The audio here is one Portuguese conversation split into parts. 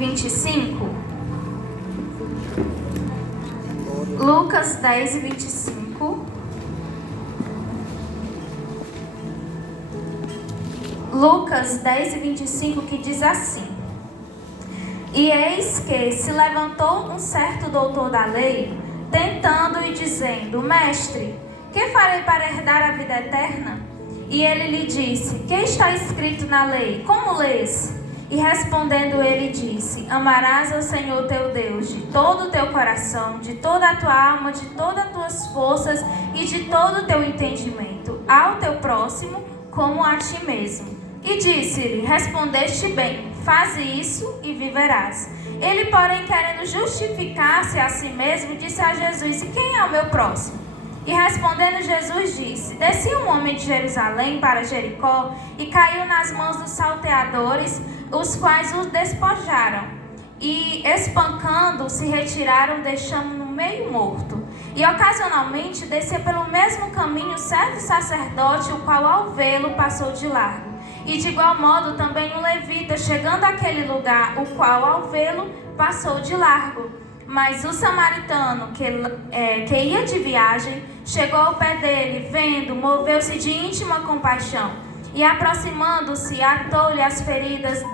25. Lucas 10 e 25. Lucas 10 e 25, que diz assim: E eis que se levantou um certo doutor da lei, tentando e dizendo: Mestre, que farei para herdar a vida eterna? E ele lhe disse: Que está escrito na lei? Como lês? E respondendo ele disse: Amarás ao Senhor teu Deus de todo o teu coração, de toda a tua alma, de todas as tuas forças e de todo o teu entendimento, ao teu próximo como a ti mesmo. E disse-lhe: Respondeste bem, faze isso e viverás. Ele, porém, querendo justificar-se a si mesmo, disse a Jesus: E quem é o meu próximo? E respondendo Jesus disse: Descia um homem de Jerusalém para Jericó e caiu nas mãos dos salteadores, os quais o despojaram. E espancando, se retiraram, deixando-no meio morto. E ocasionalmente descia pelo mesmo caminho certo sacerdote, o qual ao vê-lo passou de largo. E de igual modo também um levita, chegando àquele lugar, o qual ao vê-lo passou de largo. Mas o samaritano que ia de viagem, chegou ao pé dele, vendo, moveu-se de íntima compaixão. E aproximando-se, atou-lhe as feridas,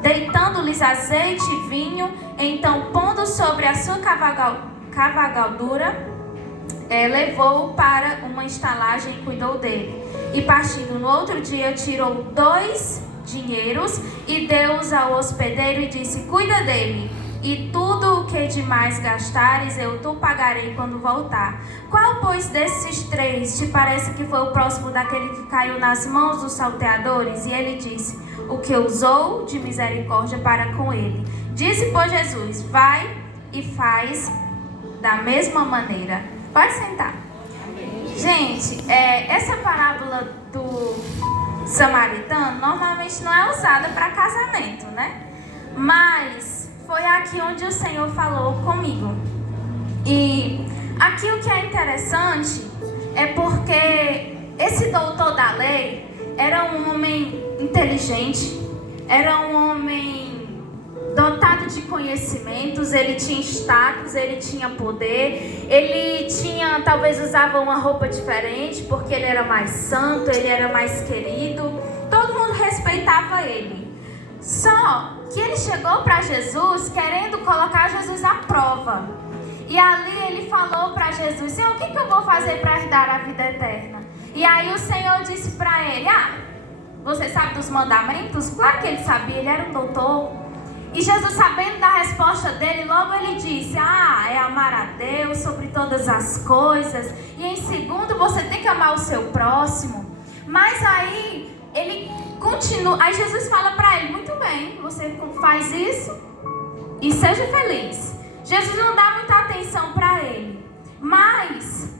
deitando-lhes azeite e vinho. Então, pondo sobre a sua cavalgadura, levou-o para uma estalagem e cuidou dele. E partindo no outro dia, tirou 2 dinheiros e deu-os ao hospedeiro e disse: Cuida dele, e tudo o que demais gastares eu te pagarei quando voltar. Qual, pois, desses 3 te parece que foi o próximo daquele que caiu nas mãos dos salteadores? E ele disse: O que usou de misericórdia para com ele. Disse, pois, Jesus: Vai e faz da mesma maneira. Pode sentar. Gente, essa parábola do samaritano normalmente não é usada para casamento, né? Mas foi aqui onde o Senhor falou comigo. E aqui o que é interessante é porque esse doutor da lei era um homem inteligente, era um homem dotado de conhecimentos, ele tinha status, ele tinha poder, ele tinha, talvez usava uma roupa diferente porque ele era mais santo, ele era mais querido, todo mundo respeitava ele. Só que ele chegou para Jesus querendo colocar Jesus à prova. E ali ele falou para Jesus: Senhor, o que eu vou fazer para herdar a vida eterna? E aí o Senhor disse para ele: você sabe dos mandamentos? Claro que ele sabia, ele era um doutor. E Jesus, sabendo da resposta dele, logo ele disse: é amar a Deus sobre todas as coisas. E em segundo, você tem que amar o seu próximo. Mas aí ele continua. Aí Jesus fala para ele: muito bem, você faz isso e seja feliz. Jesus não dá muita atenção para ele. Mas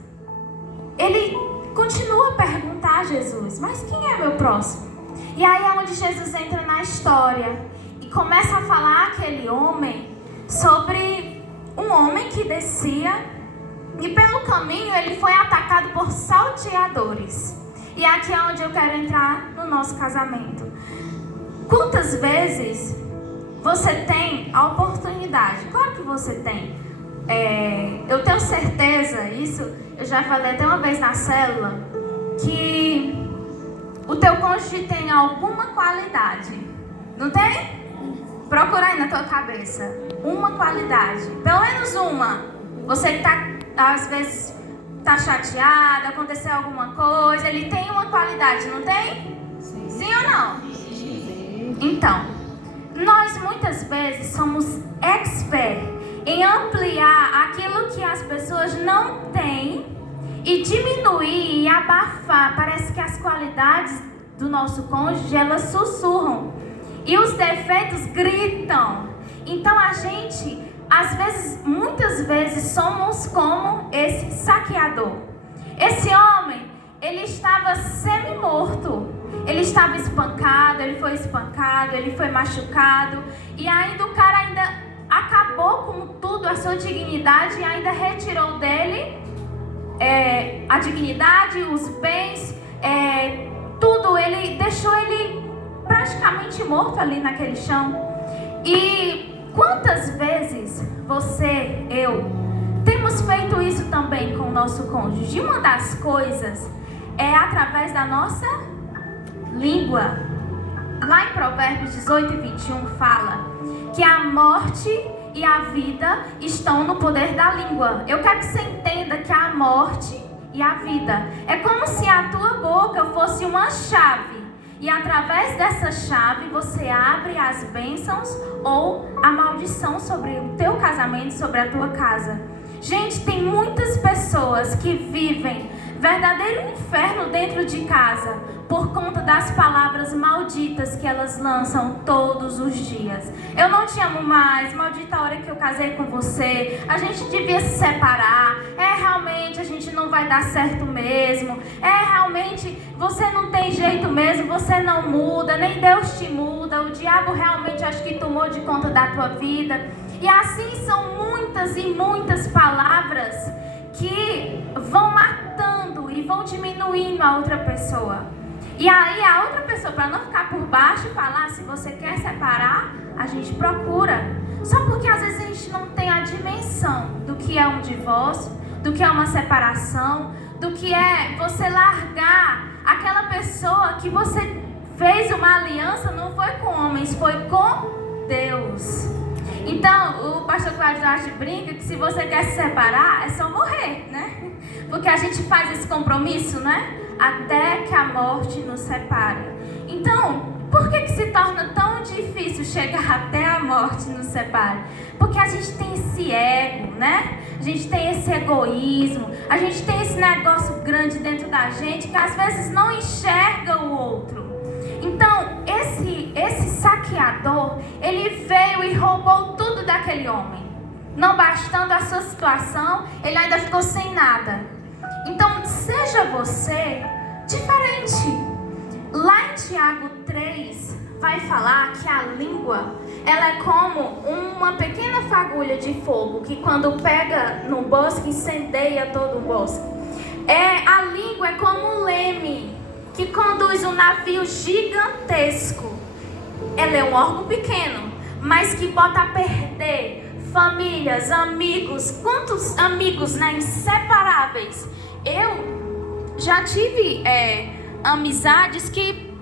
ele continua a perguntar a Jesus: mas quem é meu próximo? E aí é onde Jesus entra na história. Começa a falar aquele homem sobre um homem que descia e pelo caminho ele foi atacado por salteadores. E aqui é onde eu quero entrar no nosso casamento. Quantas vezes você tem a oportunidade? Claro que você tem. Eu tenho certeza, isso eu já falei até uma vez na célula, que o teu cônjuge tem alguma qualidade. Não tem? Procura aí na tua cabeça uma qualidade, pelo menos uma. Você que às vezes tá chateado, aconteceu alguma coisa, ele tem uma qualidade, não tem? Sim ou não? Sim. Então, nós muitas vezes somos expert em ampliar aquilo que as pessoas não têm e diminuir e abafar. Parece que as qualidades do nosso cônjuge, elas sussurram. E os defeitos gritam. Então a gente, às vezes, muitas vezes, somos como esse saqueador. Esse homem, ele estava semi-morto. Ele estava espancado, ele foi espancado, ele foi machucado. E ainda o cara ainda acabou com tudo, a sua dignidade, e ainda retirou dele a dignidade, os bens, tudo. Ele deixou ele praticamente morto ali naquele chão. E quantas vezes você, eu, temos feito isso também com o nosso cônjuge? Uma das coisas é através da nossa língua. Lá em Provérbios 18 e 21 fala que a morte e a vida estão no poder da língua. Eu quero que você entenda que a morte e a vida é como se a tua boca fosse uma chave. E através dessa chave você abre as bênçãos ou a maldição sobre o teu casamento, sobre a tua casa. Gente, tem muitas pessoas que vivem verdadeiro inferno dentro de casa por conta das palavras malditas que elas lançam todos os dias. Eu não te amo mais, maldita hora que eu casei com você, a gente devia se separar, realmente a gente não vai dar certo mesmo, realmente você não tem jeito mesmo, você não muda, nem Deus te muda, o diabo realmente acho que tomou de conta da tua vida. E assim são muitas e muitas palavras que vão matando e vão diminuindo a outra pessoa. E aí a outra pessoa, para não ficar por baixo, falar, se você quer separar, a gente procura. Só porque às vezes a gente não tem a dimensão do que é um divórcio, do que é uma separação, do que é você largar aquela pessoa que você fez uma aliança, não foi com homens, foi com Deus. Então, o pastor Cláudio Duarte brinca que se você quer se separar, é só morrer, né? Porque a gente faz esse compromisso, né? Até que a morte nos separe. Então, por que se torna tão difícil chegar até a morte nos separe? Porque a gente tem esse ego, né? A gente tem esse egoísmo, a gente tem esse negócio grande dentro da gente que às vezes não enxerga o outro. Então, esse saqueador, ele veio e roubou tudo daquele homem. Não bastando a sua situação, ele ainda ficou sem nada. Então, seja você diferente. Lá em Tiago 3, vai falar que a língua, ela é como uma pequena fagulha de fogo, que quando pega no bosque, incendeia todo o bosque. A língua é como um leme, que conduz um navio gigantesco. Ela é um órgão pequeno, mas que bota a perder famílias, amigos. Quantos amigos, né, inseparáveis. Eu já tive amizades que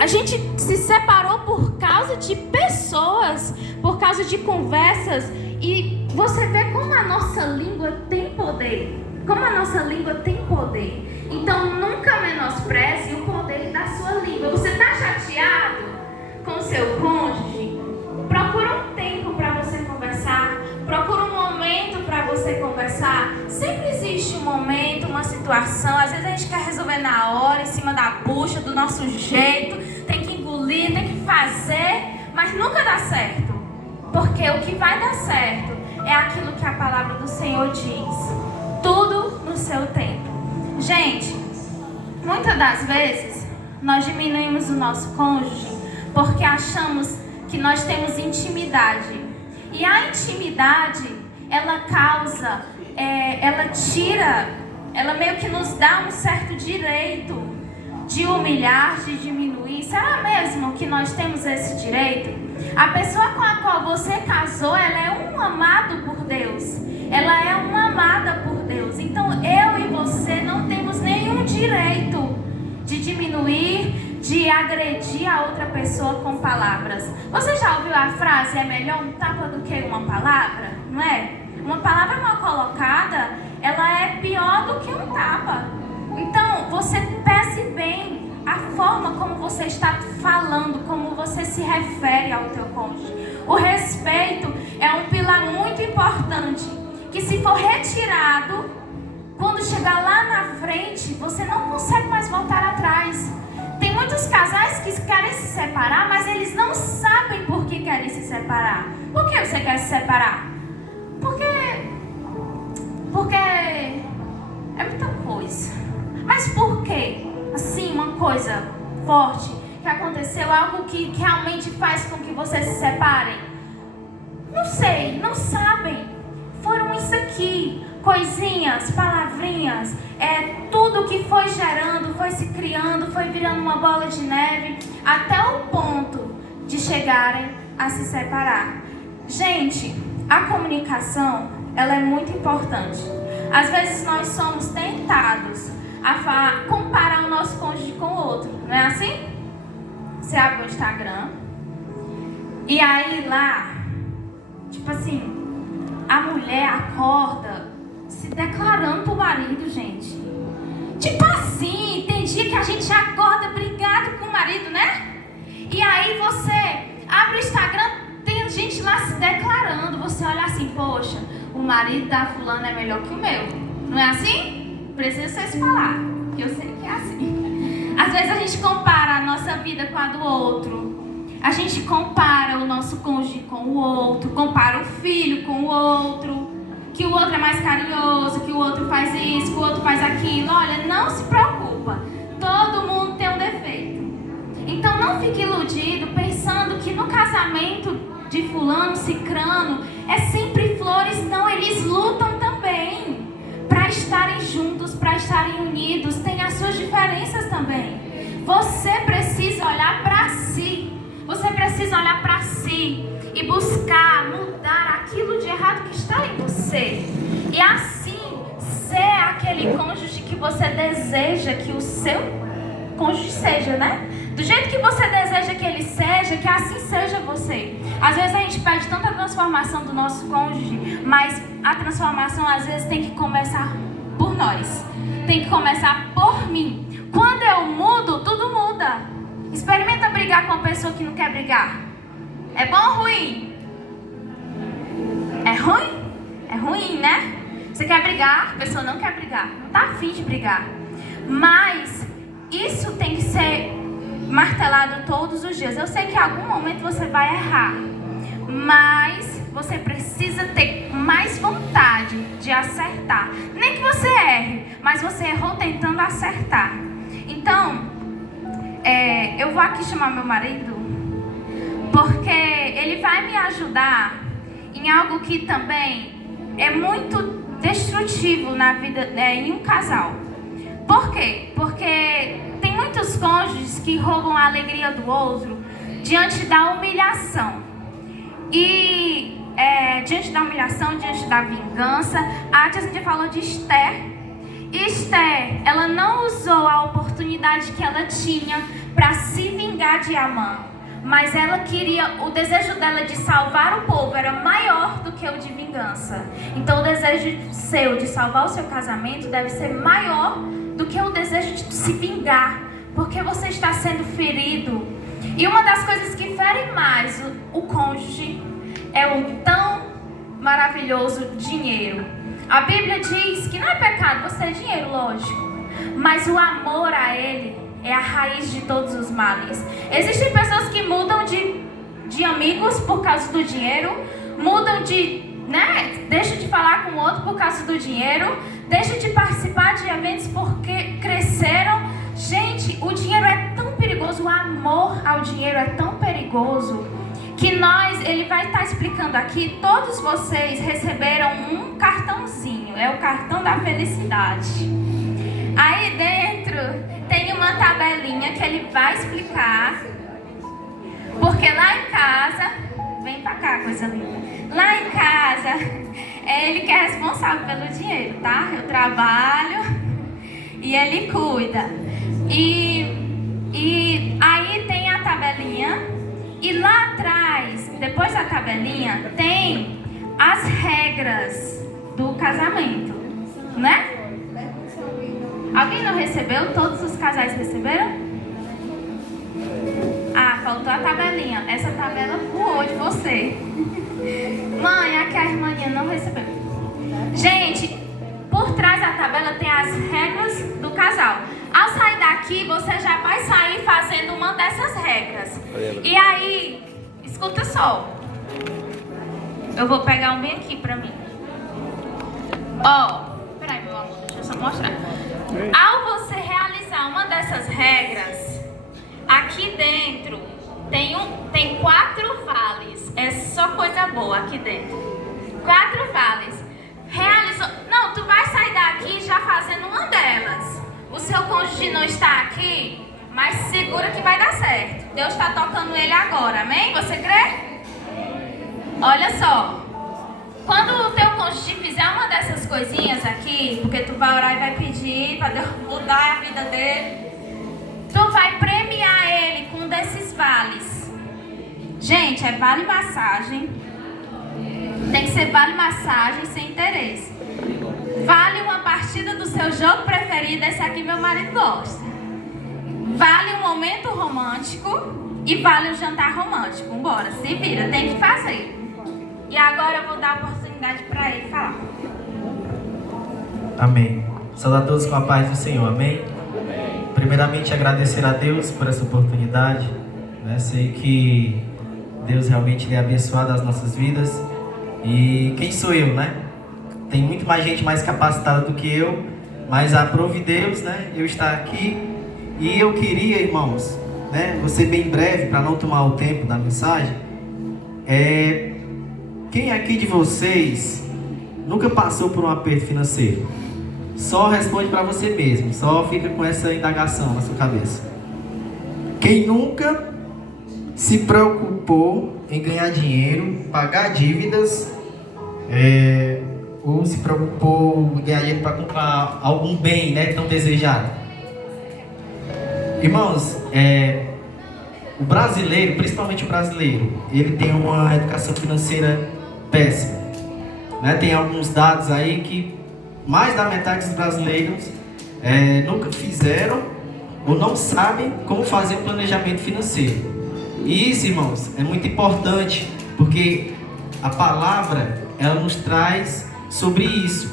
a gente se separou por causa de pessoas, por causa de conversas. E você vê como a nossa língua tem poder. Como a nossa língua tem poder. Então nunca menospreze o poder da sua língua. Você está chateado com o seu cônjuge? Procura um tempo para você conversar. Procura um momento para você conversar. Sempre existe um momento, uma situação. Às vezes a gente quer resolver na hora, em cima da bucha, do nosso jeito. Tem que engolir, tem que fazer, mas nunca dá certo. Porque o que vai dar certo é aquilo que a palavra do Senhor diz. Tudo no seu tempo. Gente, muitas das vezes nós diminuímos o nosso cônjuge porque achamos que nós temos intimidade. E a intimidade, ela causa, ela meio que nos dá um certo direito de humilhar, de diminuir. Será mesmo que nós temos esse direito? A pessoa com a qual você casou, ela é um amado por Deus. Ela é uma amada por Deus. Então eu e você não temos nenhum direito de diminuir, de agredir a outra pessoa com palavras. Você já ouviu a frase, é melhor um tapa do que uma palavra? Não é? Uma palavra mal colocada, ela é pior do que um tapa. Então você pense bem a forma como você está falando, como você se refere ao teu cônjuge. O respeito é um pilar muito importante, que se for retirado, quando chegar lá na frente, você não consegue mais voltar atrás. Tem muitos casais que querem se separar, mas eles não sabem por que querem se separar. Por que você quer se separar? Porque é muita coisa. Mas por quê? Assim, uma coisa forte que aconteceu, algo que realmente faz com que vocês se separem? Não sei, não sabem. Foram isso aqui, coisinhas, palavrinhas, tudo que foi gerando, foi se criando, foi virando uma bola de neve, até o ponto de chegarem a se separar. Gente, a comunicação, ela é muito importante. Às vezes nós somos tentados a comparar o nosso cônjuge com o outro, não é assim? Você abre o Instagram e aí lá, tipo assim, a mulher acorda se declarando pro marido, gente. Tipo assim, tem dia que a gente acorda brigado com o marido, né? E aí você abre o Instagram, tem gente lá se declarando. Você olha assim, poxa, o marido da fulana é melhor que o meu. Não é assim? Precisa se falar, que eu sei que é assim. Às vezes a gente compara a nossa vida com a do outro. A gente compara o nosso cônjuge com o outro, compara o filho com o outro, que o outro é mais carinhoso, que o outro faz isso, que o outro faz aquilo. Olha, não se preocupa, todo mundo tem um defeito. Então não fique iludido pensando que no casamento de fulano, cicrano, é sempre flores. Não, eles lutam também para estarem juntos, para estarem unidos, tem as suas diferenças também. Você precisa olhar para si. Você precisa olhar para si e buscar mudar aquilo de errado que está em você. E assim, ser aquele cônjuge que você deseja que o seu cônjuge seja, né? Do jeito que você deseja que ele seja, que assim seja você. Às vezes a gente pede tanta transformação do nosso cônjuge, mas a transformação às vezes tem que começar por nós. Tem que começar por mim. Quando eu mudo, tudo muda. Experimenta brigar com uma pessoa que não quer brigar. É bom ou ruim? É ruim? É ruim, né? Você quer brigar, a pessoa não quer brigar. Não tá afim de brigar. Mas isso tem que ser martelado todos os dias. Eu sei que em algum momento você vai errar. Mas você precisa ter mais vontade de acertar. Nem que você erre, mas você errou tentando acertar. Então, eu vou aqui chamar meu marido, porque ele vai me ajudar em algo que também é muito destrutivo na vida, em um casal. Por quê? Porque tem muitos cônjuges que roubam a alegria do outro diante da humilhação. E diante da humilhação, diante da vingança, a tia Cintia falou de Esther. Esther, ela não usou a oportunidade que ela tinha para se vingar de Amã, mas ela queria, o desejo dela de salvar o povo era maior do que o de vingança. Então o desejo seu de salvar o seu casamento deve ser maior do que o desejo de se vingar, porque você está sendo ferido. E uma das coisas que fere mais o cônjuge é o tão maravilhoso dinheiro. A Bíblia diz que não é pecado você ter dinheiro, lógico, mas o amor a Ele é a raiz de todos os males. Existem pessoas que mudam de amigos por causa do dinheiro, mudam deixam de falar com o outro por causa do dinheiro, deixam de participar de eventos porque cresceram. Gente, o dinheiro é tão perigoso, o amor ao dinheiro é tão perigoso, que ele vai estar explicando aqui, todos vocês receberam um cartãozinho, é o cartão da felicidade. Aí dentro tem uma tabelinha que ele vai explicar, porque lá em casa, vem pra cá, coisa linda, lá em casa, ele que é responsável pelo dinheiro, tá? Eu trabalho e ele cuida. E aí tem a tabelinha. E lá atrás, depois da tabelinha, tem as regras do casamento, né? Alguém não recebeu? Todos os casais receberam? Ah, faltou a tabelinha. Essa tabela voou de você. Mãe, aqui a irmãinha não recebeu. Gente, por trás da tabela tem as regras do casal. Ao sair daqui, você já vai sair fazendo uma dessas regras. E aí, escuta só. Eu vou pegar um bem aqui pra mim. Peraí, meu amor, deixa eu só mostrar. Ao você realizar uma dessas regras, aqui dentro tem 4 vales. É só coisa boa aqui dentro. 4 vales. Realizou. Não, tu vai sair daqui já fazendo uma delas. O seu cônjuge não está aqui, mas segura que vai dar certo. Deus está tocando ele agora, amém? Você crê? Olha só. Quando o teu cônjuge fizer uma dessas coisinhas aqui, porque tu vai orar e vai pedir para Deus mudar a vida dele, tu vai premiar ele com um desses vales. Gente, é vale massagem. Tem que ser vale massagem sem interesse. Vale uma partida do seu jogo preferido, esse aqui meu marido gosta. Vale um momento romântico e vale um jantar romântico. Vambora, se vira, tem que fazer. E agora eu vou dar a oportunidade para ele falar. Amém. Saúde a todos com a paz do Senhor. Amém. Primeiramente, agradecer a Deus por essa oportunidade. Sei que Deus realmente tem abençoado as nossas vidas. E quem sou eu, né? Tem muito mais gente mais capacitada do que eu, mas aprove Deus, né? Eu estar aqui. E eu queria, irmãos, vou ser bem breve para não tomar o tempo da mensagem. Quem aqui de vocês nunca passou por um aperto financeiro? Só responde para você mesmo, só fica com essa indagação na sua cabeça. Quem nunca se preocupou em ganhar dinheiro, pagar dívidas, ou se preocupou em ganhar dinheiro para comprar algum bem, tão desejado? Irmãos, o brasileiro, principalmente o brasileiro, ele tem uma educação financeira péssima. Tem alguns dados aí que mais da metade dos brasileiros nunca fizeram ou não sabem como fazer um planejamento financeiro. E isso, irmãos, é muito importante, porque a palavra, ela nos traz sobre isso.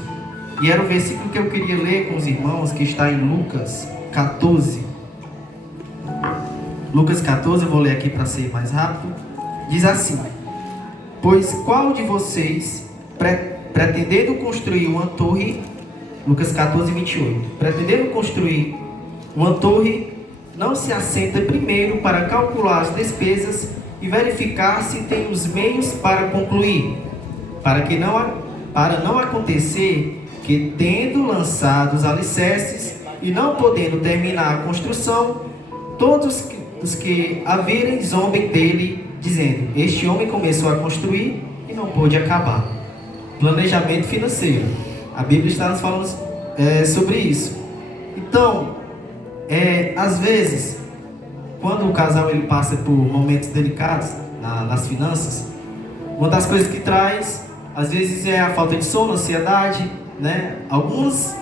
E era o versículo que eu queria ler com os irmãos, que está em Lucas 14. Lucas 14, eu vou ler aqui para ser mais rápido. Diz assim: pois qual de vocês, pretendendo construir uma torre, Lucas 14, 28, pretendendo construir uma torre, não se assenta primeiro para calcular as despesas e verificar se tem os meios para concluir, para não acontecer que, tendo lançado os alicerces e não podendo terminar a construção, todos os que a virem zombem dele, dizendo: este homem começou a construir e não pôde acabar. Planejamento financeiro. A Bíblia está nos falando sobre isso. Então, às vezes, quando o casal ele passa por momentos delicados nas finanças, uma das coisas que traz, às vezes, é a falta de sono, ansiedade, alguns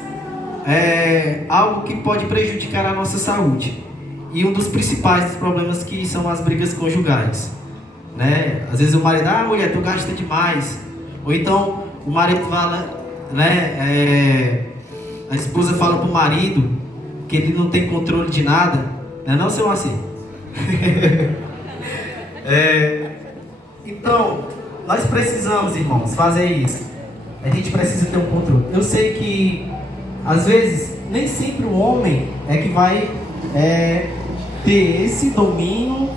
algo que pode prejudicar a nossa saúde. E um dos principais dos problemas que são as brigas conjugais, Às vezes o marido: mulher, tu gasta demais. Ou então o marido fala, a esposa fala pro marido que ele não tem controle de nada, não, seu assim. Então, nós precisamos, irmãos, fazer isso. A gente precisa ter um controle. Eu sei que, às vezes, nem sempre o homem é que vai ter esse domínio,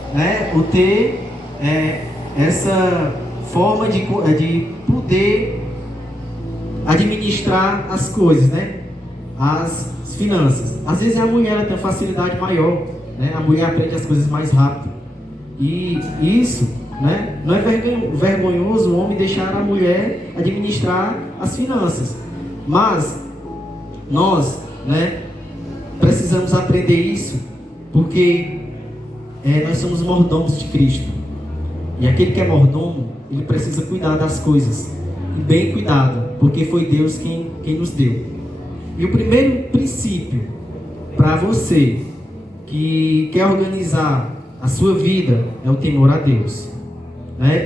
ou ter essa forma de poder administrar as coisas, as finanças. Às vezes a mulher ela tem uma facilidade maior, a mulher aprende as coisas mais rápido. E isso, não é vergonhoso o homem deixar a mulher administrar as finanças. Mas nós, precisamos aprender isso, porque nós somos mordomos de Cristo. E aquele que é mordomo, ele precisa cuidar das coisas. E bem cuidado, porque foi Deus quem nos deu. E o primeiro princípio para você que quer organizar a sua vida é o temor a Deus.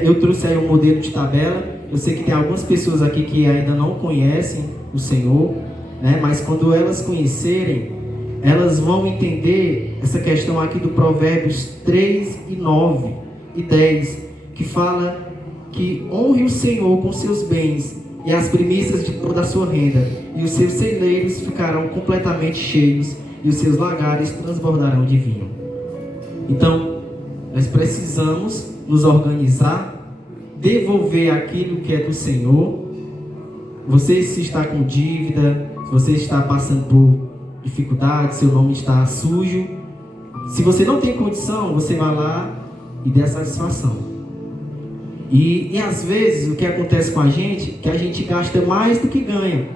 Eu trouxe aí um modelo de tabela. Eu sei que tem algumas pessoas aqui que ainda não conhecem o Senhor, mas quando elas conhecerem, elas vão entender essa questão aqui do Provérbios 3 e 9 e 10, que fala que honre o Senhor com seus bens e as primícias de toda a sua renda, e os seus celeiros ficarão completamente cheios, e os seus lagares transbordarão de vinho. Então, nós precisamos nos organizar, devolver aquilo que é do Senhor. Você, se está com dívida, se você está passando por dificuldade, seu nome está sujo, se você não tem condição, você vai lá e dê a satisfação. E às vezes o que acontece com a gente é que a gente gasta mais do que ganha.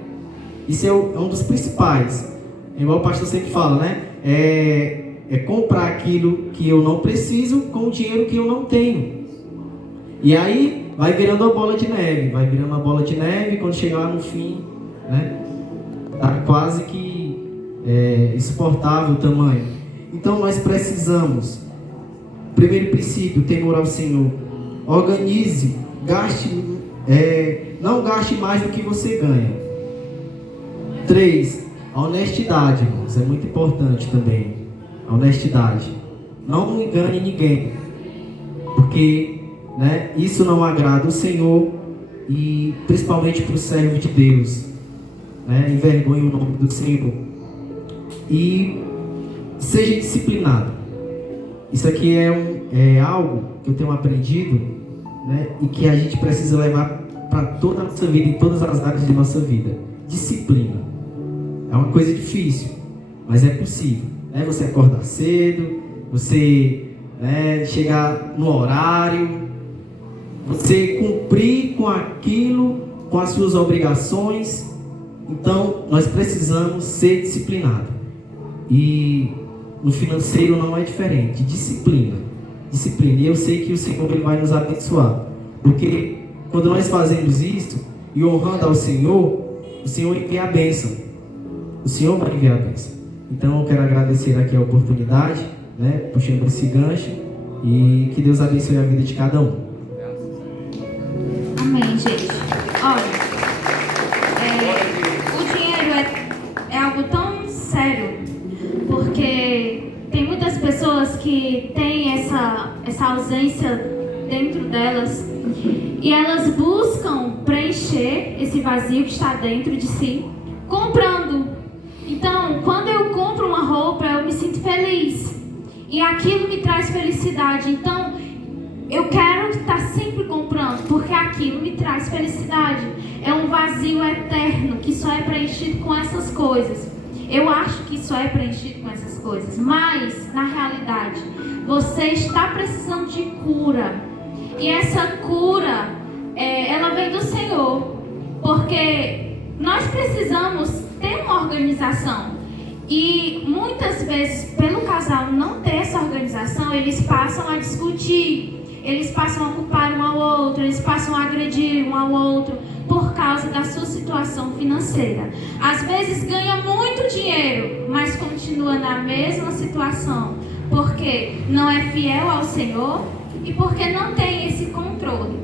Isso é um dos principais. É igual o pastor sempre fala, né? É comprar aquilo que eu não preciso com o dinheiro que eu não tenho. E aí vai virando uma bola de neve. Vai virando uma bola de neve, quando chegar lá no fim, né? Tá quase que insuportável o tamanho. Então nós precisamos, primeiro princípio, temor ao Senhor. Organize, gaste, não gaste mais do que você ganha. 3, a honestidade, irmãos, é muito importante também. A honestidade. Não engane ninguém, porque, né, isso não agrada o Senhor e principalmente para o servo de Deus, né, envergonha o nome do Senhor. E seja disciplinado. Isso aqui é algo que eu tenho aprendido, né, e que a gente precisa levar para toda a nossa vida, em todas as áreas de nossa vida. Disciplina. É uma coisa difícil, mas é possível, né? Você acordar cedo, você, né, chegar no horário, você cumprir com aquilo, com as suas obrigações. Então, nós precisamos ser disciplinados. E no financeiro não é diferente. Disciplina. Disciplina. E eu sei que o Senhor ele vai nos abençoar. Porque quando nós fazemos isso e honrando ao Senhor, o Senhor envia a bênção. O Senhor vai enviar a bênção. Então eu quero agradecer aqui a oportunidade, né, puxando esse gancho. E que Deus abençoe a vida de cada um. Amém, gente. Olha, o dinheiro é algo tão sério, porque tem muitas pessoas que têm essa ausência dentro delas e elas buscam preencher esse vazio que está dentro de si, comprando. Então, quando eu compro uma roupa, eu me sinto feliz e aquilo me traz felicidade. Então, eu quero estar sempre comprando, porque aquilo me traz felicidade. É um vazio eterno que só é preenchido com essas coisas. Eu acho que só é preenchido com essas coisas, mas, na realidade, você está precisando de cura. E essa cura, ela vem do Senhor, porque nós precisamos ter uma organização. E muitas vezes, pelo casal não ter essa organização, eles passam a discutir, eles passam a culpar um ao outro, eles passam a agredir um ao outro por causa da sua situação financeira. Às vezes ganha muito dinheiro, mas continua na mesma situação, porque não é fiel ao Senhor e porque não tem esse controle.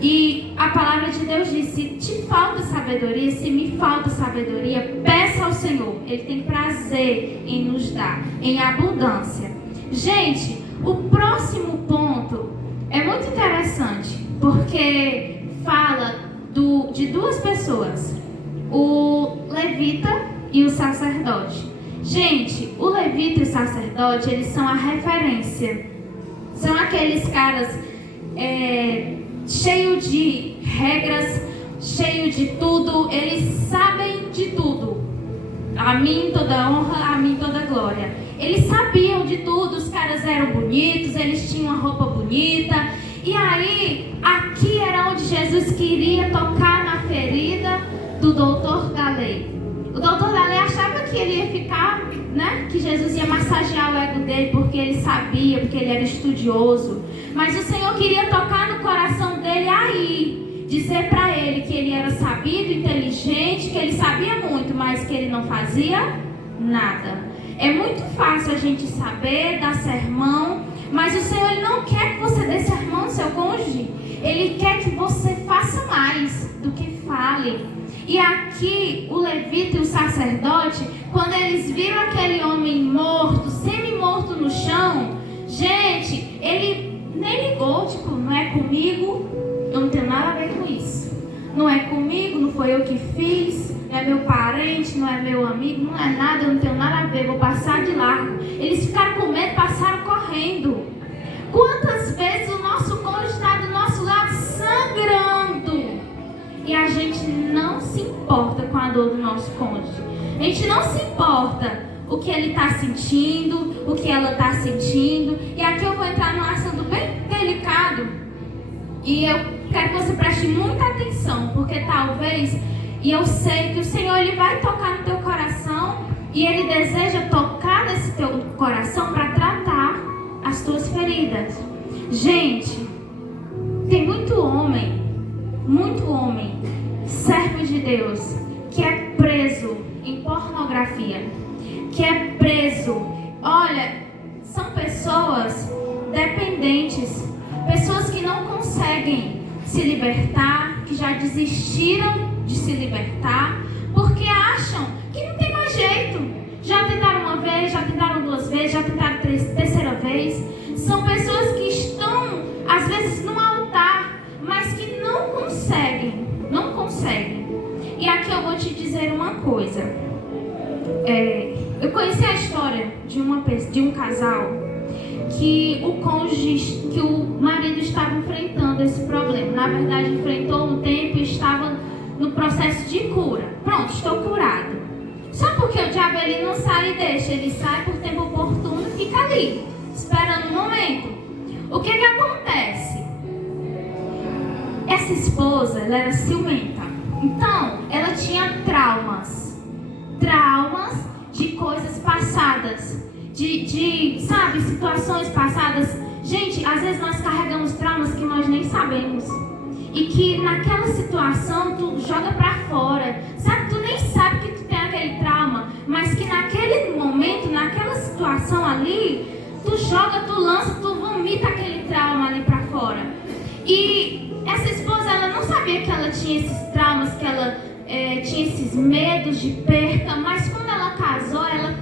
E a palavra de Deus diz: se te falta sabedoria, se me falta sabedoria, peça ao Senhor. Ele tem prazer em nos dar, em abundância. Gente, o próximo ponto é muito interessante, porque fala de duas pessoas, o levita e o sacerdote. Gente, o levita e o sacerdote, eles são a referência. São aqueles caras cheios de regras, cheios de tudo. Eles sabem de tudo. A mim toda honra, a mim toda glória. Eles sabiam de tudo. Os caras eram bonitos, eles tinham uma roupa bonita. E aí, aqui era onde Jesus queria tocar na ferida do doutor da lei. O doutor da lei achava que ele ia ficar, né? Que Jesus ia massagear o ego dele porque ele sabia, porque ele era estudioso. Mas o Senhor queria tocar no coração dele aí, dizer para ele que ele era sabido, inteligente, que ele sabia muito, mas que ele não fazia nada. É muito fácil a gente saber, dar sermão, mas o Senhor ele não quer que você dê sermão ao seu cônjuge. Ele quer que você faça mais do que fale. E aqui o levita e o sacerdote, quando eles viram aquele homem morto, semi-morto no chão, gente, ele nem ligou, tipo, não é comigo, eu não tenho nada a ver com isso. Não é comigo, não foi eu que fiz, não é meu parente, não é meu amigo, não é nada, eu não tenho nada a ver, vou passar de largo. Eles ficaram com medo, passaram correndo. Quantas vezes o nosso cônjuge está do nosso lado sangrando e a gente não se importa com a dor do nosso cônjuge? A gente não se importa o que ele está sentindo, o que ela está sentindo. E aqui eu vou entrar num assunto bem delicado, E eu quero que você preste muita atenção, porque talvez, e eu sei que o Senhor ele vai tocar no teu coração, e Ele deseja tocar nesse teu coração para tratar as tuas feridas. Gente, tem muito homem, servo de Deus, que é preso em pornografia, que é preso. Olha, são pessoas dependentes, pessoas que não conseguem se libertar, que já desistiram de se libertar, porque acham que não tem mais jeito. Já tentaram uma vez, já tentaram duas vezes, já tentaram terceira vez. São pessoas que estão, às vezes, no altar, mas que não conseguem. E aqui eu vou te dizer uma coisa. Eu conheci a história de um casal que o cônjuge, que o marido estava enfrentando esse problema. Na verdade, enfrentou um tempo e estava no processo de cura. Pronto, estou curado. Só porque o diabo ele não sai e deixa, ele sai por tempo oportuno e fica ali, esperando o momento. O que acontece? Essa esposa, ela era ciumenta. Então, ela tinha traumas de coisas passadas, sabe, situações passadas. Gente, às vezes nós carregamos traumas que nós nem sabemos. E que naquela situação tu joga pra fora. Sabe, tu nem sabe que tu tem aquele trauma, mas que naquele momento, naquela situação ali, tu joga, tu lança, tu vomita aquele trauma ali pra fora. E essa esposa, ela não sabia que ela tinha esses traumas, que ela tinha esses medos de perca, mas quando ela casou, ela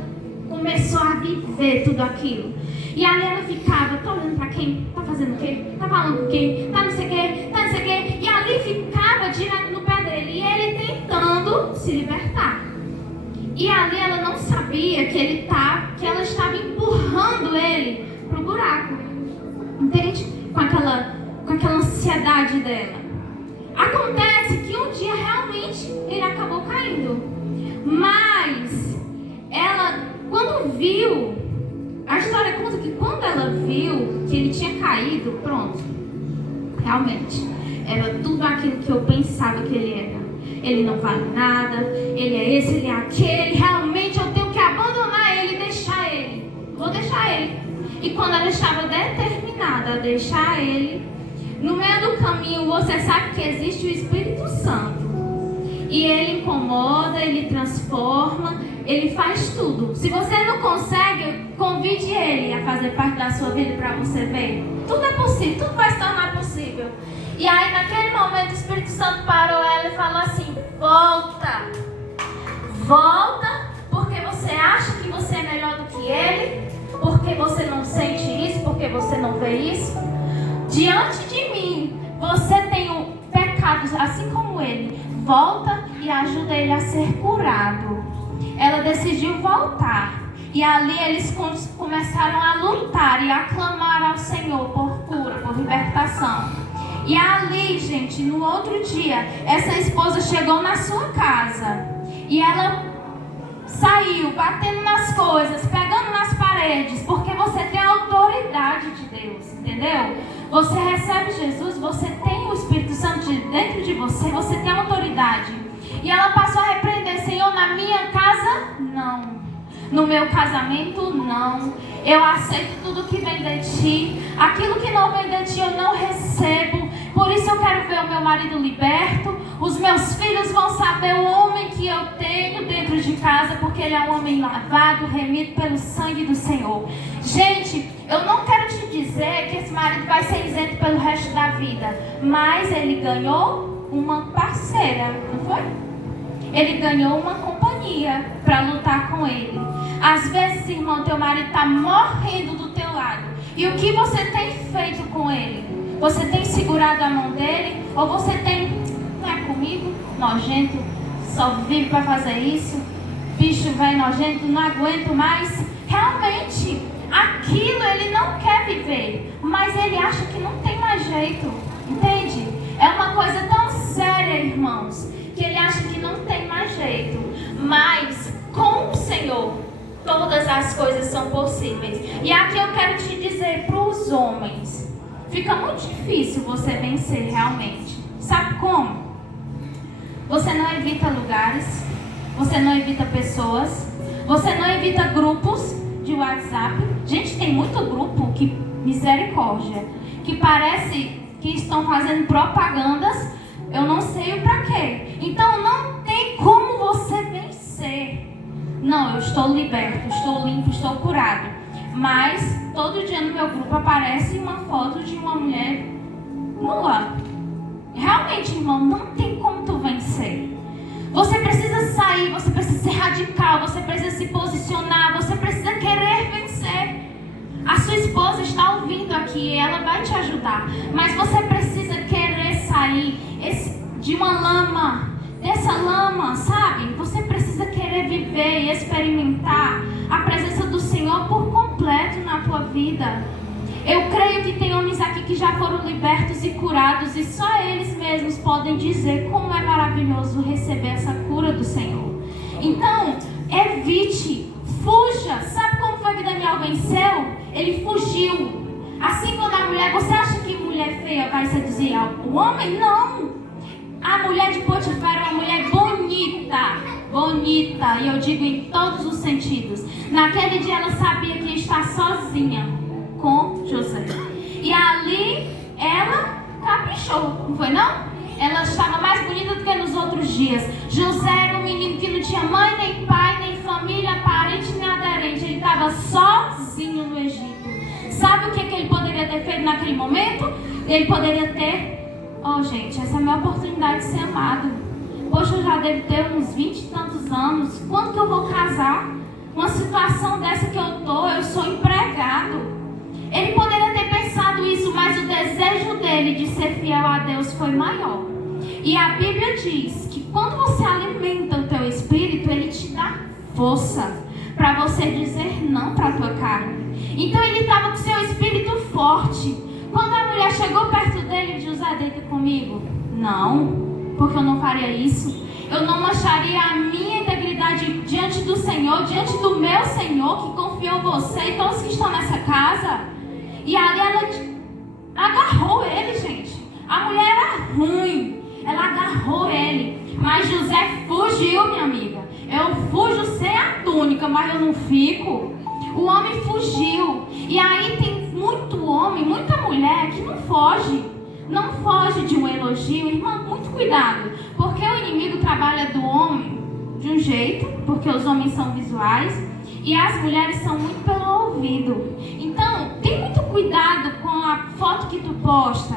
começou a viver tudo aquilo. E ali ela ficava, tá olhando pra quem? Tá fazendo o quê? Tá falando com quem? Tá não sei o quê? Tá não sei o quê? E ali ficava direto no pé dele. E ele tentando se libertar. E ali ela não sabia que ela estava empurrando ele pro buraco. Entende? Com aquela ansiedade dela. Acontece que um dia realmente ele acabou caindo. Mas ela, quando viu, a história conta que quando ela viu que ele tinha caído, pronto, realmente, era tudo aquilo que eu pensava que ele era. Ele não vale nada, ele é esse, ele é aquele, realmente eu tenho que abandonar ele e deixar ele. Vou deixar ele. E quando ela estava determinada a deixar ele, no meio do caminho você sabe que existe o Espírito Santo. E ele incomoda, ele transforma, ele faz tudo. Se você não consegue, convide ele a fazer parte da sua vida para você ver. Tudo é possível, tudo vai se tornar possível. E aí naquele momento o Espírito Santo parou ela e falou assim: volta, porque você acha que você é melhor do que ele, porque você não sente isso, porque você não vê isso. Diante de mim, você tem pecados assim como ele. Volta e ajuda ele a ser curado. Ela decidiu voltar. E ali eles começaram a lutar e a clamar ao Senhor por cura, por libertação. E ali, gente, no outro dia, essa esposa chegou na sua casa. E ela saiu batendo nas coisas, pegando nas paredes, porque você tem a autoridade de Deus, entendeu? Você recebe Jesus, você tem o Espírito Santo dentro de você, você tem autoridade. E ela passou a repreender: Senhor, na minha casa, não. No meu casamento, não. Eu aceito tudo que vem de ti. Aquilo que não vem de ti, eu não recebo. Por isso eu quero ver o meu marido liberto. Os meus filhos vão saber o homem que eu tenho dentro de casa, porque ele é um homem lavado, remido pelo sangue do Senhor. Gente, eu não quero te dizer que esse marido vai ser isento pelo resto da vida, mas ele ganhou uma parceira, não foi? Ele ganhou uma companhia para lutar com ele. Às vezes, irmão, teu marido está morrendo do teu lado. E o que você tem feito com ele? Você tem segurado a mão dele? Ou você tem, não é comigo, nojento, só vive para fazer isso? Bicho velho nojento, não aguento mais. Realmente, aquilo ele não quer viver, mas ele acha que não tem mais jeito. Entende? É uma coisa tão séria, irmãos, que ele acha que não tem mais jeito. Mas com o Senhor, todas as coisas são possíveis. E aqui eu quero te dizer para os homens: fica muito difícil você vencer realmente. Sabe como? Você não evita lugares, você não evita pessoas, você não evita grupos de WhatsApp. Gente, tem muito grupo que, misericórdia, que parece que estão fazendo propagandas, eu não sei o pra quê. Então não tem como você vencer. Não, eu estou liberto, estou limpo, estou curado. Mas todo dia no meu grupo aparece uma foto de uma mulher nua. Realmente, irmão, não tem como tu vencer. Você precisa sair, você precisa ser radical, você precisa se posicionar, você precisa querer vencer. A sua esposa está ouvindo aqui, ela vai te ajudar. Mas você precisa querer sair de uma lama, dessa lama, sabe? Você precisa querer viver e experimentar a presença do Senhor por completo na tua vida. Eu creio que tem homens aqui que já foram libertos e curados, e só eles mesmos podem dizer como é maravilhoso receber essa cura do Senhor. Então, evite, fuja. Sabe como foi que Daniel venceu? Ele fugiu. Assim, quando a mulher, você acha que mulher feia vai seduzir o homem? Não. A mulher de Potifar é uma mulher bonita, bonita, e eu digo em todos os sentidos. Naquele dia ela sabia que ia estar sozinha com José. E ali ela caprichou, não foi não? Ela estava mais bonita do que nos outros dias. José era um menino que não tinha mãe, nem pai, nem família, parente, nem aderente. Ele estava sozinho no Egito. Sabe o que ele poderia ter feito naquele momento? Ele poderia ter... gente, essa é a minha oportunidade de ser amado. Poxa, eu já devo ter uns 20 e tantos anos. Quando que eu vou casar? Uma situação dessa que eu sou empregado. Ele poderia ter pensado isso, mas o desejo dele de ser fiel a Deus foi maior. E a Bíblia diz que quando você alimenta o teu espírito, ele te dá força para você dizer não para a tua carne. Então ele estava com seu espírito forte. Quando a mulher chegou perto dele e disse: José, deita comigo. Não, porque eu não faria isso. Eu não mancharia a minha integridade diante do Senhor, diante do meu Senhor, que confiou você e todos que estão nessa casa. E ali ela agarrou ele, gente. A mulher era ruim, ela agarrou ele. Mas José fugiu, minha amiga. Eu fujo sem a túnica, mas eu não fico. O homem fugiu. E aí tem muito homem, muita mulher que não foge. Não foge de um elogio. Irmão, muito cuidado. Porque o inimigo trabalha do homem de um jeito, porque os homens são visuais. E as mulheres são muito pelo ouvido. Então, tem muito cuidado com a foto que tu posta.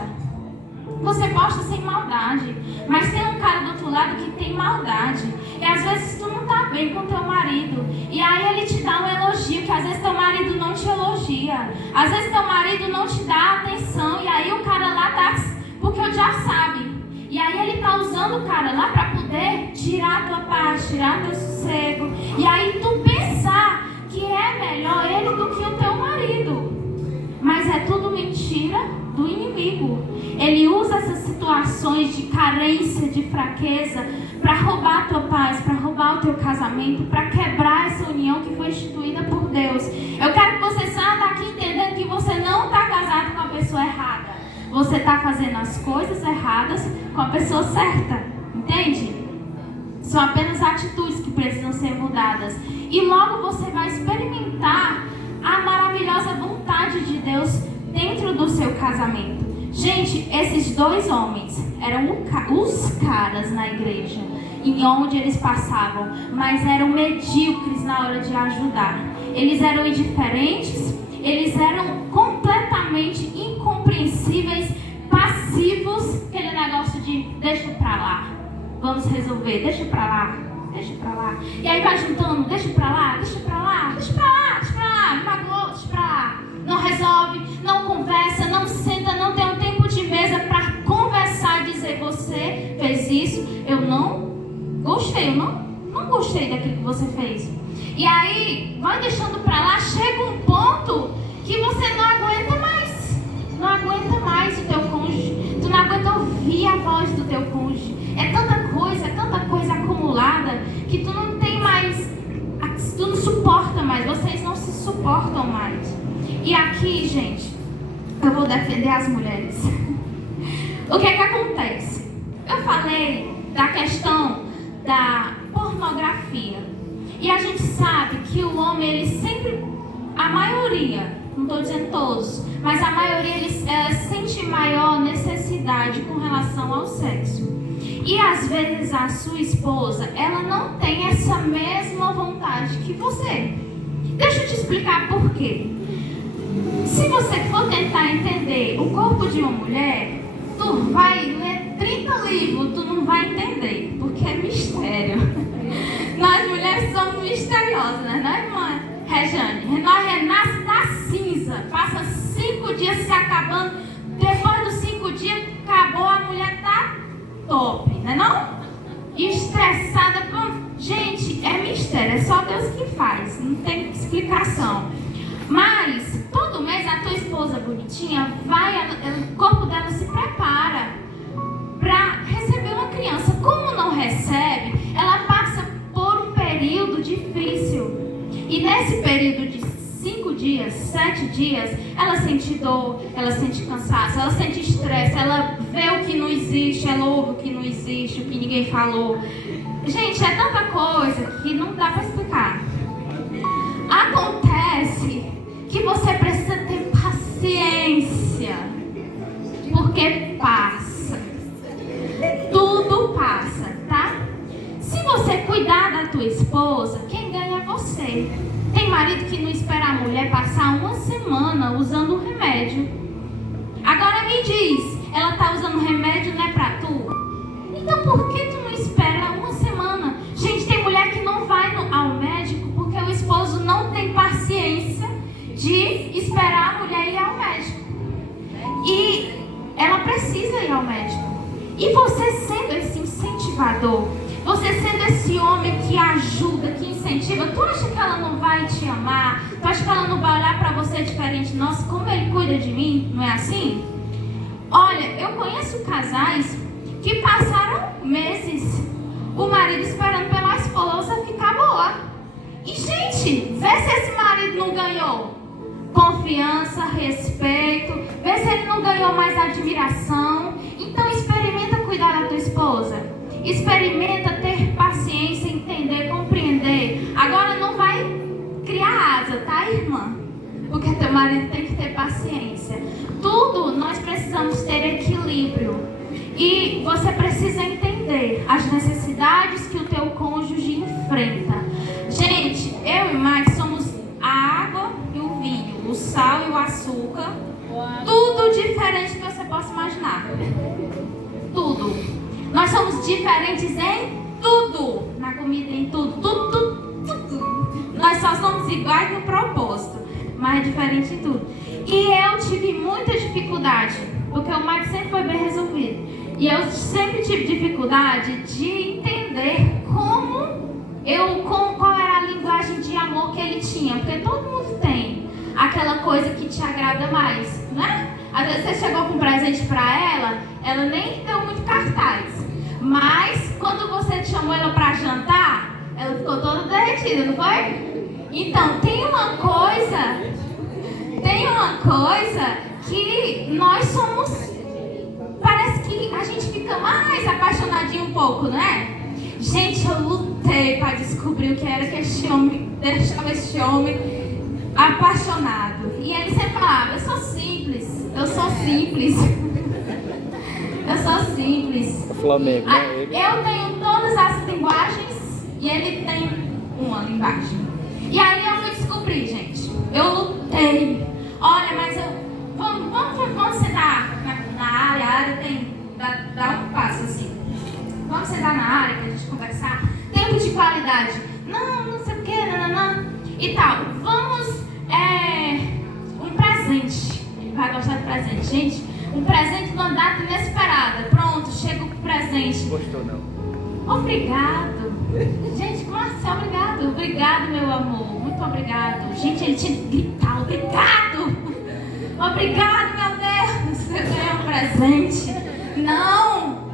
Você posta sem maldade, mas tem um cara do outro lado que tem maldade. E às vezes tu não tá bem com teu marido. E aí ele te dá um elogio, que às vezes teu marido não te elogia. Às vezes teu marido não te dá atenção. E aí o cara lá tá... porque o diabo sabe. E aí ele tá usando o cara lá para poder tirar a tua paz, tirar teu sossego. E aí tu pensar que é melhor ele do que o teu marido. Mas é tudo mentira do inimigo. Ele usa essas situações de carência, de fraqueza, para roubar a tua paz, para roubar o teu casamento, para quebrar essa união que foi instituída por Deus. Eu quero que você saia daqui entendendo que você não está casado com a pessoa errada. Você está fazendo as coisas erradas com a pessoa certa. Entende? São apenas atitudes que precisam ser mudadas. E logo você vai experimentar a maravilhosa vontade de Deus dentro do seu casamento. Gente, esses dois homens eram os caras na igreja, em onde eles passavam, mas eram medíocres na hora de ajudar. Eles eram indiferentes, eles eram completamente incompreensíveis, passivos, aquele negócio de deixa pra lá, vamos resolver, deixa pra lá, deixa pra lá. E aí vai juntando, deixa pra lá, deixa pra lá, deixa pra lá, deixa pra lá, magoou, deixa pra lá. Não resolve, não conversa, não senta, não tem um tempo de mesa para conversar e dizer: você fez isso, eu não gostei, eu não gostei daquilo que você fez. E aí, vai deixando pra lá, chega um ponto que você não aguenta mais o teu cônjuge. Tu não aguenta ouvir a voz do teu cônjuge. É tanta coisa acumulada que tu não tem mais, tu não suporta mais, vocês não se suportam mais. E aqui, gente, eu vou defender as mulheres. O que é que acontece? Eu falei da questão da pornografia. E a gente sabe que o homem, ele sempre, a maioria, não estou dizendo todos, mas a maioria, ele sente maior necessidade com relação ao sexo. E às vezes a sua esposa, ela não tem essa mesma vontade que você. Deixa eu te explicar por quê. Se você for tentar entender o corpo de uma mulher, tu vai ler 30 livros, tu não vai entender, porque é mistério. Nós mulheres somos misteriosas, né? Não é, irmã Rejane? Nós renasce da cinza, passa 5 dias se acabando, depois dos 5 dias, acabou, a mulher tá top, né não? Estressada, gente, é mistério, é só Deus que faz, não tem explicação. Mas, todo mês a tua esposa bonitinha o corpo dela se prepara para receber uma criança. Como não recebe, ela passa por um período difícil. E nesse período de 5 dias, 7 dias, ela sente dor, ela sente cansaço, ela sente estresse, ela vê o que não existe, ela ouve o que não existe, o que ninguém falou. Gente, é tanta coisa que não dá para explicar. Acontece que você precisa ter paciência, porque passa. Tudo passa, tá? Se você cuidar da tua esposa, quem ganha é você. Tem marido que não espera a mulher passar uma semana usando um remédio. Agora me diz, ela tá usando remédio, não é pra tu? Então por que tu não espera uma semana? Gente, tem mulher que não vai ao médico porque o esposo não tem paciência de esperar a mulher ir ao médico. E ela precisa ir ao médico. E você sendo esse incentivador, você sendo esse homem que ajuda, que incentiva, tu acha que ela não vai te amar? Tu acha que ela não vai olhar pra você diferente? Nossa, como ele cuida de mim? Não é assim? Olha, eu conheço casais que passaram meses o marido esperando pela esposa ficar boa. E, gente, vê se esse marido não ganhou confiança, respeito, vê se ele não ganhou mais admiração. Então, experimenta cuidar da tua esposa. Experimenta ter paciência, entender, compreender. Agora não vai criar asa, tá, irmã? Porque teu marido tem que ter paciência. Tudo nós precisamos ter equilíbrio. E você precisa entender as necessidades que o teu cônjuge enfrenta. Gente, eu e Max somos a água e o vinho, o sal e o açúcar. Tudo diferente que você possa imaginar. Tudo. Nós somos diferentes em tudo. Na comida, em tudo. Tudo. Nós só somos iguais no propósito, mas é diferente em tudo. E eu tive muita dificuldade, porque o Max sempre foi bem resolvido. E eu sempre tive dificuldade de entender qual era a linguagem de amor que ele tinha. Porque todo mundo tem aquela coisa que te agrada mais, né? Às vezes você chegou com um presente pra ela nem deu muito cartaz. Mas quando você chamou ela pra jantar, ela ficou toda derretida, não foi? Então, tem uma coisa que nós somos... Parece que a gente fica mais apaixonadinho um pouco, não é? Gente, eu lutei para descobrir o que era que esse homem deixava esse homem apaixonado. E ele sempre falava, eu sou simples. Eu sou simples. O Flamengo, né? Eu tenho todas as linguagens e ele tem uma linguagem. E aí eu fui descobrir, gente. Eu lutei. Olha, mas vamos sentar na área. A área tem... Dá um passo assim. Vamos sentar na área pra gente conversar. Tempo de qualidade. Não sei o que, e tal. Vamos, um presente. Vai gostar de presente, gente? Um presente numa data inesperada. Pronto, chega o presente. Gostou não? Obrigado. Gente, como assim? Obrigado. Obrigado, meu amor. Muito obrigado. Gente, ele tinha que gritar. Obrigado. Obrigado, meu Deus. Eu ganhei um presente. Não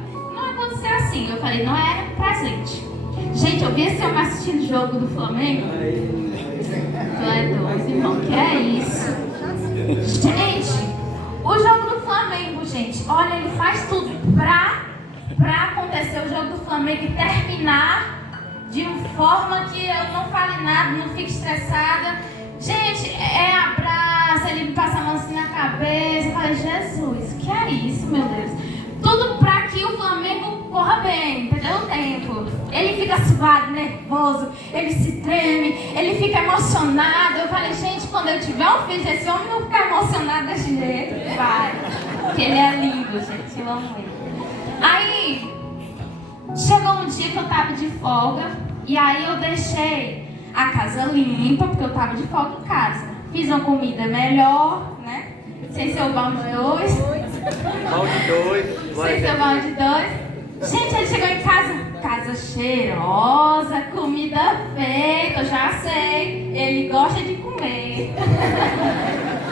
aconteceu assim. Eu falei, não é presente. Gente, eu vi esse homem assistindo o jogo do Flamengo. Tu é doido, irmão. Que é isso? Gente, O jogo do Flamengo, gente, olha, ele faz tudo pra acontecer o jogo do Flamengo e terminar de uma forma que eu não fale nada, não fique estressada. Gente, é abraço, ele me passa a mão assim na cabeça. Eu falei, Jesus, que é isso, meu Deus? Tudo pra que o Flamengo corra bem, entendeu? O tempo. Ele fica suado, nervoso, ele se treme, ele fica emocionado. Eu falei, gente, quando eu tiver um filho, esse homem não ficar emocionado desse jeito, vai. Porque ele é lindo, gente, eu amo ele. Aí, chegou um dia que eu tava de folga, e aí eu deixei a casa limpa, porque eu tava de folga em casa. Fiz uma comida melhor, né? Sem ser o balde de dois. Balde dois. Sem ser o balde de dois. Gente, ele chegou em casa cheirosa, comida feita, eu já sei. Ele gosta de comer.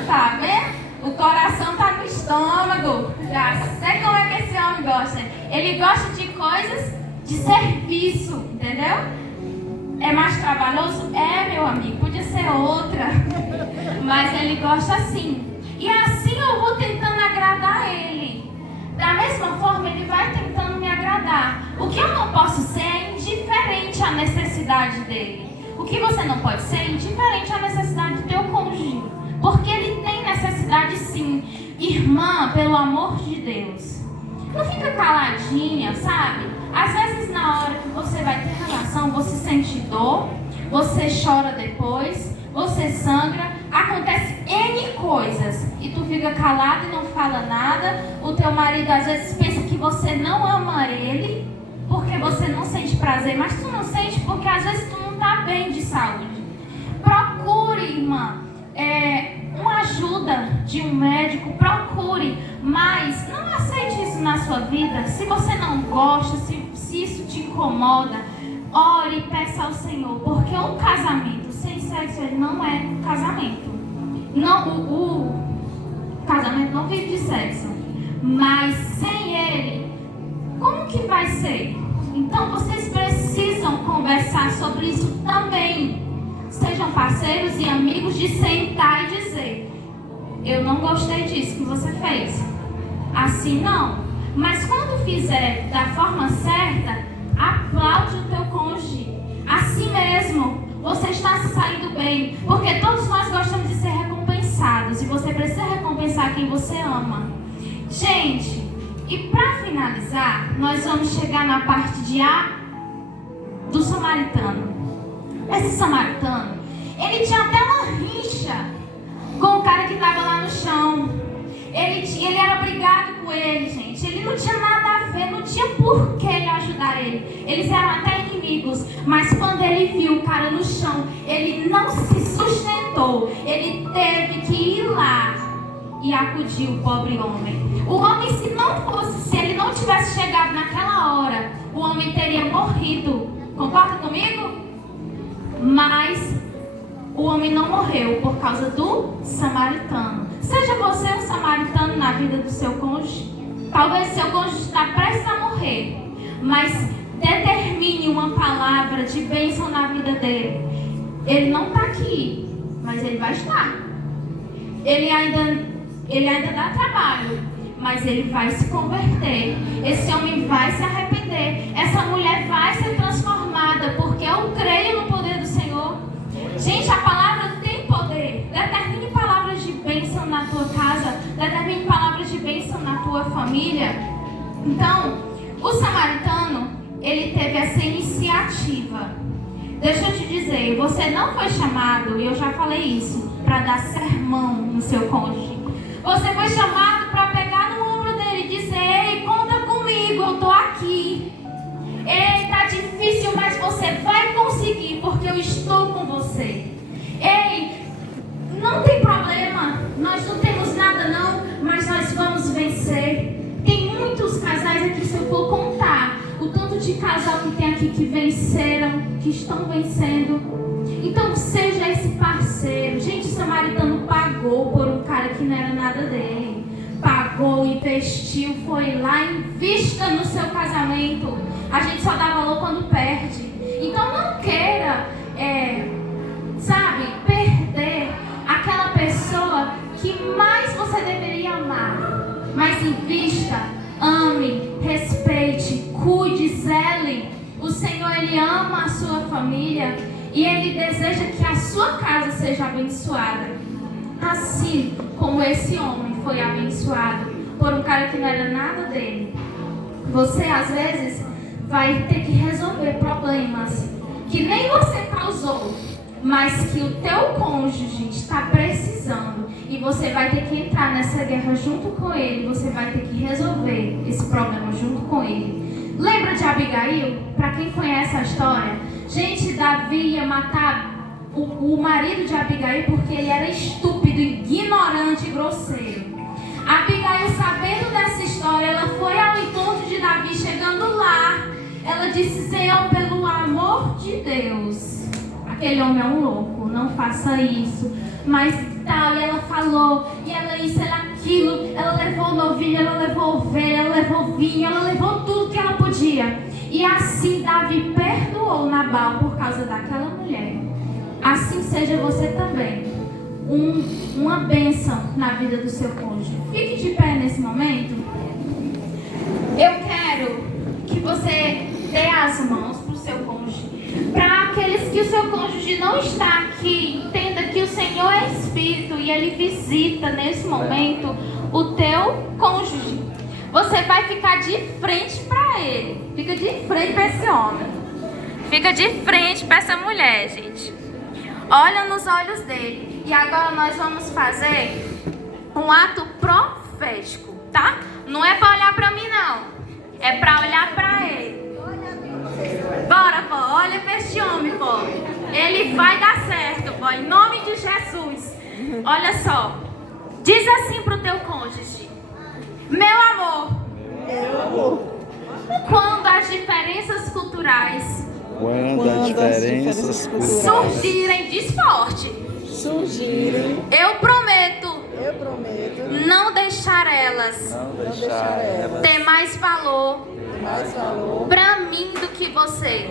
Tá vendo? O coração tá no estômago. Já sei como é que esse homem gosta. Ele gosta de coisas de serviço, entendeu? É mais trabalhoso? É, meu amigo, podia ser outra. Mas ele gosta assim. E assim eu vou tentando agradar ele. Da mesma forma, ele vai tentando me agradar. O que eu não posso ser é indiferente à necessidade dele. O que você não pode ser é indiferente à necessidade do teu cônjuge. Porque ele tem necessidade sim. Irmã, pelo amor de Deus, não fica caladinha, sabe? Às vezes na hora que você vai ter relação, você sente dor, você chora depois, você sangra, acontece N coisas e tu fica calado e não fala nada. O teu marido às vezes pensa que você não ama ele porque você não sente prazer, mas tu não sente porque às vezes tu não tá bem de saúde. Procure, irmã, uma ajuda de um médico, procure, mas não aceite isso na sua vida. Se você não gosta, se isso te incomoda, ore e peça ao Senhor, porque um casamento sem sexo ele não é casamento. Não, o casamento não vive de sexo, mas sem ele, como que vai ser? Então vocês precisam conversar sobre isso também. Sejam parceiros e amigos de sentar e dizer: eu não gostei disso que você fez. Assim não. Mas quando fizer da forma certa, aplaude o teu cônjuge. Assim mesmo, você está se saindo bem. Porque todos nós gostamos de ser recompensados. E você precisa recompensar quem você ama. Gente, e para finalizar, nós vamos chegar na parte de A do samaritano. Esse samaritano, ele tinha até uma rixa com o cara que estava lá no chão. Ele era brigado com ele, gente. Ele não tinha nada a ver, não tinha por que ele ajudar ele. Eles eram até inimigos. Mas quando ele viu o cara no chão, ele não se sustentou. Ele teve que ir lá e acudir o pobre homem. O homem, se ele não tivesse chegado naquela hora, o homem teria morrido. Concorda comigo? Mas o homem não morreu por causa do samaritano. Seja você um samaritano na vida do seu cônjuge. Talvez seu cônjuge está prestes a morrer, mas determine uma palavra de bênção na vida dele. Ele não está aqui, mas ele vai estar. Ele ainda dá trabalho, mas ele vai se converter. Esse homem vai se arrepender. Essa mulher vai ser transformada, porque eu creio no poder do Senhor. Gente, a palavra tem poder. Determine palavras de bênção na tua casa. Determine palavras de bênção na tua família. Então, o samaritano, ele teve essa iniciativa. Deixa eu te dizer, você não foi chamado, e eu já falei isso, para dar sermão no seu cônjuge. Você foi chamado para pegar no ombro dele e dizer: ei, conta comigo, eu tô aqui. Ei, tá difícil, mas você vai conseguir, porque eu estou com você. Ei, não tem problema, nós não temos nada não, mas nós vamos vencer. Tem muitos casais aqui, se eu for contar, o tanto de casal que tem aqui que venceram, que estão vencendo. Então seja esse parceiro. Gente, o samaritano pagou por um cara que não era nada dele. Pagou, investiu, foi lá, invista no seu casamento. A gente só dá valor quando perde. Então não queira, perder aquela pessoa que mais você deveria amar. respeite, cuide, zele. O Senhor, Ele ama a sua família e Ele deseja que a sua casa seja abençoada. Assim como esse homem foi abençoado por um cara que não era nada dele. Você, às vezes, vai ter que resolver problemas que nem você causou, mas que o teu cônjuge está precisando. E você vai ter que entrar nessa guerra junto com ele. Você vai ter que resolver esse problema junto com ele. Lembra de Abigail? Para quem conhece a história, gente, Davi ia matar o marido de Abigail porque ele era estúpido, ignorante e grosseiro. Abigail, sabendo dessa história, ela foi ao encontro de Davi. Chegando lá, ela disse: Senhor, pelo amor de Deus, aquele homem é um louco, não faça isso. Mas tal, e ela falou, e ela isso, ela aquilo. Ela levou novilha, ela levou ovelha, ela levou vinho, ela levou tudo que ela podia. E assim Davi perdoou Nabal por causa daquela mulher. Assim seja você também uma bênção na vida do seu cônjuge. Fique de pé nesse momento. Eu quero que você dê as mãos para o seu cônjuge. Para aqueles que o seu cônjuge não está aqui, entenda que o Senhor é Espírito e Ele visita nesse momento o teu cônjuge. Você vai ficar de frente para ele. Fica de frente para esse homem. Fica de frente para essa mulher, gente. Olha nos olhos dele. E agora nós vamos fazer um ato profético, tá? Não é para olhar para mim, não. É para olhar para ele. Bora, pô. Olha para este homem, pô. Ele vai dar certo, pô. Em nome de Jesus. Olha só. Diz assim pro teu cônjuge: meu amor. Meu amor. Quando as diferenças culturais surgirem, diz forte. Eu prometo não deixar elas ter mais valor pra mim do que você.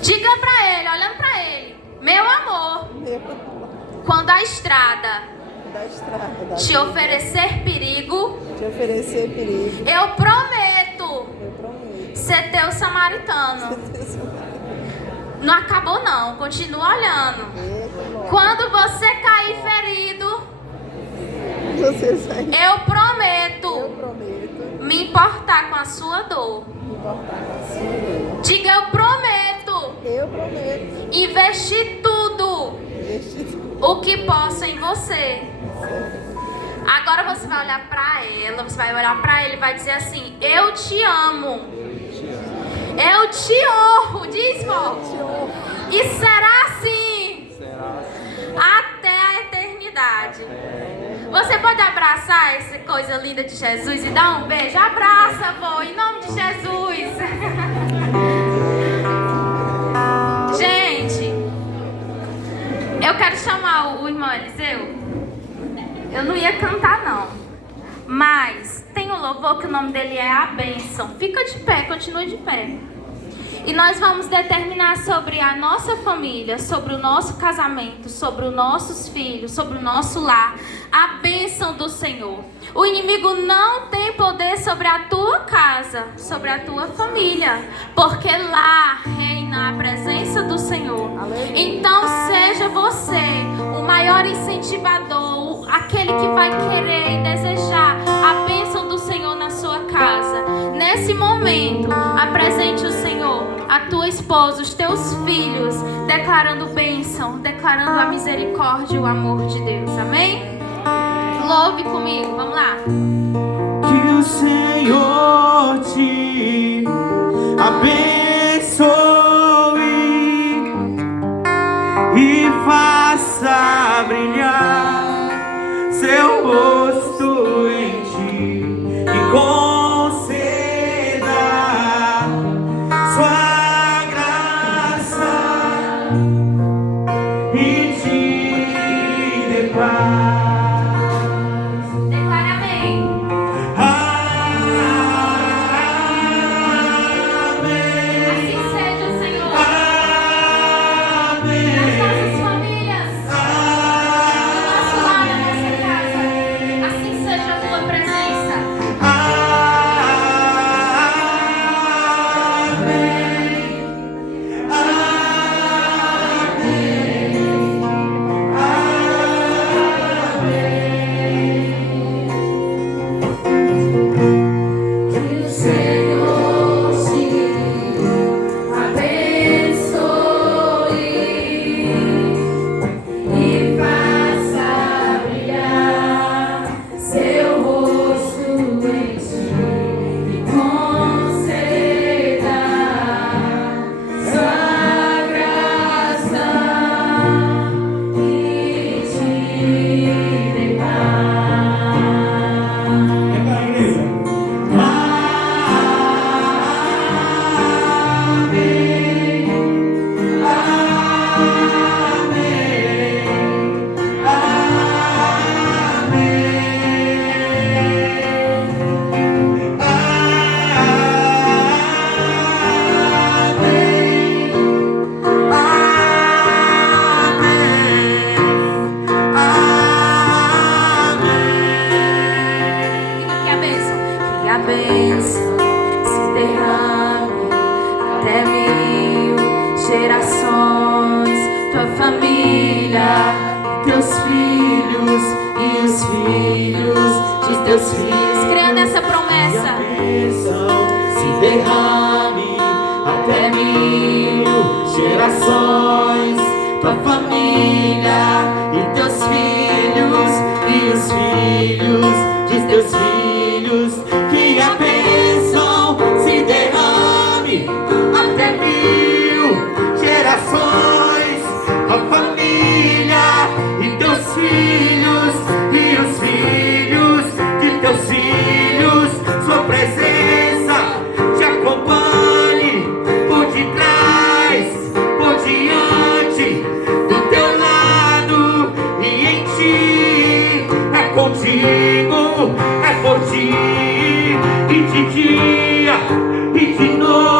Diga pra ele, olhando pra ele: meu amor, quando a estrada te oferecer perigo, eu prometo ser teu samaritano. Não acabou não, continua olhando. Quando você cair ferido, eu prometo me importar com a sua dor. Diga: eu prometo investir tudo o que possa em você. Agora você vai olhar pra ela, você vai olhar pra ele e vai dizer assim: eu te amo. Eu te honro, diz, forte. E será assim até a eternidade. Você pode abraçar essa coisa linda de Jesus e dar um beijo? Abraça, avô, em nome de Jesus. Gente, eu quero chamar o irmão Eliseu. Eu não ia cantar, não. Mas tem um louvor que o nome dele é A Bênção. Fica de pé, continue de pé. E nós vamos determinar sobre a nossa família, sobre o nosso casamento, sobre os nossos filhos, sobre o nosso lar, a bênção do Senhor. O inimigo não tem poder sobre a tua casa, sobre a tua família, porque lá reina a presença do Senhor. Então seja você o maior incentivador, aquele que vai querer e desejar a bênção do Senhor na sua casa. Nesse momento, apresente o Senhor, a tua esposa, os teus filhos, declarando bênção, declarando a misericórdia e o amor de Deus. Amém? Louve comigo, vamos lá. Que o Senhor te abençoe e faça brilhar seu rosto em ti e conceda sua graça e te dê paz. Declara amém. a bênção se derrame até 1000 gerações, tua família, teus filhos e os filhos de teus filhos. Creia nessa promessa. A bênção se derrame até 1000 gerações, tua família e teus filhos e os filhos de teus filhos. Que a bênção se derrame até 1000 gerações, tua família e teus filhos e os filhos de teus filhos. Sua presença te acompanhe por detrás, por diante, do teu lado e em ti. É contigo, é por ti, e de dia e de noite.